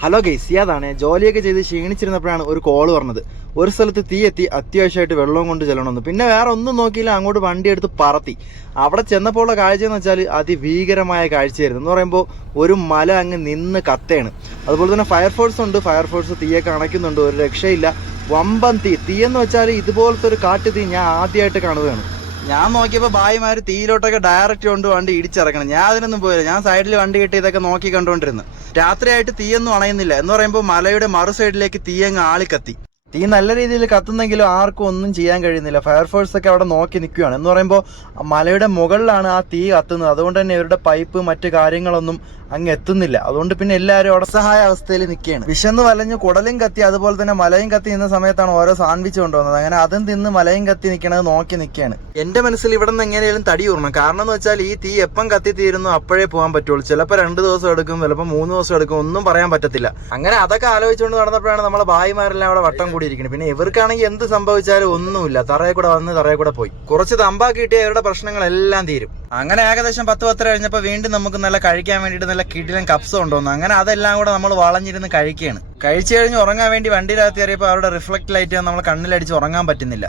Hello guys സിയാദാണ് ജോലിയൊക്കെ ചെയ്ത് ക്ഷീണിച്ചിരുന്നപ്പോഴാണ് ഒരു കോൾ പറഞ്ഞത് ഒരു സ്ഥലത്ത് തീ എത്തി അത്യാവശ്യമായിട്ട് വെള്ളവും കൊണ്ട് ചെല്ലണമെന്ന്. പിന്നെ വേറെ ഒന്നും നോക്കിയില്ല അങ്ങോട്ട് വണ്ടി എടുത്ത് പറത്തി. അവിടെ ചെന്നപ്പോൾ ഉള്ള കാഴ്ച എന്ന് വെച്ചാൽ അതിഭീകരമായ കാഴ്ചയായിരുന്നു. എന്ന് പറയുമ്പോൾ ഒരു മല അങ്ങ് നിന്ന് കത്തേണ്. അതുപോലെ തന്നെ ഫയർഫോഴ്സ് ഉണ്ട്. ഫയർഫോഴ്സ് തീയൊക്കെ അണയ്ക്കുന്നുണ്ട്. ഒരു രക്ഷയില്ല. വമ്പൻ തീ. തീയെന്ന് വെച്ചാൽ ഇതുപോലത്തെ ഒരു കാട്ടു തീ ഞാൻ ആദ്യമായിട്ട് കാണുകയാണ്. ഞാൻ നോക്കിയപ്പോ ഭായിമാര് തീയിലോട്ടൊക്കെ ഡയറക്റ്റ് കൊണ്ട് വണ്ടി ഇടിച്ചിറക്കണം. ഞാൻ അതിനൊന്നും പോയില്ല. ഞാൻ സൈഡിൽ വണ്ടി കിട്ടി ഇതൊക്കെ നോക്കി കണ്ടോണ്ടിരുന്നു. രാത്രിയായിട്ട് തീയൊന്നും അണയുന്നില്ല. എന്ന് പറയുമ്പോൾ മലയുടെ മറു സൈഡിലേക്ക് തീയങ്ങ് ആളിക്കത്തി. തീ നല്ല രീതിയിൽ കത്തുന്നെങ്കിലും ആർക്കും ഒന്നും ചെയ്യാൻ കഴിയുന്നില്ല. ഫയർഫോഴ്സ് ഒക്കെ അവിടെ നോക്കി നിൽക്കുകയാണ്. എന്ന് പറയുമ്പോൾ മലയുടെ മുകളിലാണ് ആ തീ കത്തുന്നത്. അതുകൊണ്ട് തന്നെ ഇവരുടെ പൈപ്പ് മറ്റു കാര്യങ്ങളൊന്നും അങ്ങ് എത്തുന്നില്ല. അതുകൊണ്ട് പിന്നെ എല്ലാവരും സഹായ അവസ്ഥയിൽ നിൽക്കുകയാണ്. വിശന്ന് വലഞ്ഞ് കുടലും കത്തി അതുപോലെ തന്നെ മലയും കത്തി നിന്ന സമയത്താണ് ഓരോ സാൻഡ്വിച്ച് കൊണ്ടുവന്നത്. അങ്ങനെ അതും തിന്ന് മലയും കത്തി നിൽക്കണത് നോക്കി നിൽക്കുകയാണ്. എന്റെ മനസ്സിൽ ഇവിടെ നിന്ന് എങ്ങനെയാലും തടി കൂറണം കാരണം എന്ന് വെച്ചാൽ ഈ തീ എപ്പം കത്തി തീരുന്നു അപ്പോഴേ പോകാൻ പറ്റുള്ളൂ. ചിലപ്പോൾ രണ്ട് ദിവസം എടുക്കും ചിലപ്പോൾ മൂന്ന് ദിവസം എടുക്കും. ഒന്നും പറയാൻ പറ്റത്തില്ല. അങ്ങനെ അതൊക്കെ ആലോചിച്ചുകൊണ്ട് നടന്നപ്പോഴാണ് നമ്മളെ ഭായിമാരെല്ലാം അവിടെ വട്ടം കൂടിയിരിക്കുന്നത് പിന്നെ ഇവർക്കാണെങ്കിൽ എന്ത് സംഭവിച്ചാലും ഒന്നുമില്ല. തറയെ കൂടെ വന്ന് തറയെ കൂടെ പോയി. കുറച്ച് തമ്പാ കിട്ടിയ ഇവരുടെ പ്രശ്നങ്ങളെല്ലാം തീരും. അങ്ങനെ ഏകദേശം പത്ത് പത്തര കഴിഞ്ഞപ്പോൾ വീണ്ടും നമുക്ക് നല്ല കഴിക്കാൻ വേണ്ടിയിട്ട് നല്ല കിടിലൻ കപ്സ് കൊണ്ടുവന്നു. അങ്ങനെ അതെല്ലാം കൂടെ നമ്മൾ വളഞ്ഞിരുന്ന് കഴിക്കുകയാണ്. കഴിച്ചു കഴിഞ്ഞ് ഉറങ്ങാൻ വേണ്ടി വണ്ടിയിലകത്ത് കയറിയപ്പോൾ അവരുടെ റിഫ്ലക്ട് ലൈറ്റ് നമ്മൾ കണ്ണിലടിച്ച് ഉറങ്ങാൻ പറ്റുന്നില്ല.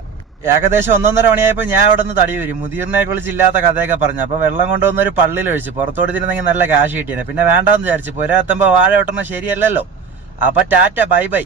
ഏകദേശം ഒന്നൊന്നര മണിയായപ്പോൾ ഞാൻ അവിടെ നിന്ന് തടി വരും മുതിർനെ കുളിച്ചില്ലാത്ത കഥയൊക്കെ പറഞ്ഞു. അപ്പോൾ വെള്ളം കൊണ്ടുവന്ന ഒരു പള്ളിയിൽ ഒഴിച്ചു പുറത്തോടിച്ചിരുന്നെങ്കിൽ നല്ല കാശ് കിട്ടിയേനെ. പിന്നെ വേണ്ടാന്ന് വിചാരിച്ചു പുരാത്തുമ്പോൾ വാഴ ഒട്ടണം ശരിയല്ലല്ലോ. അപ്പൊ ടാറ്റ ബൈ ബൈ.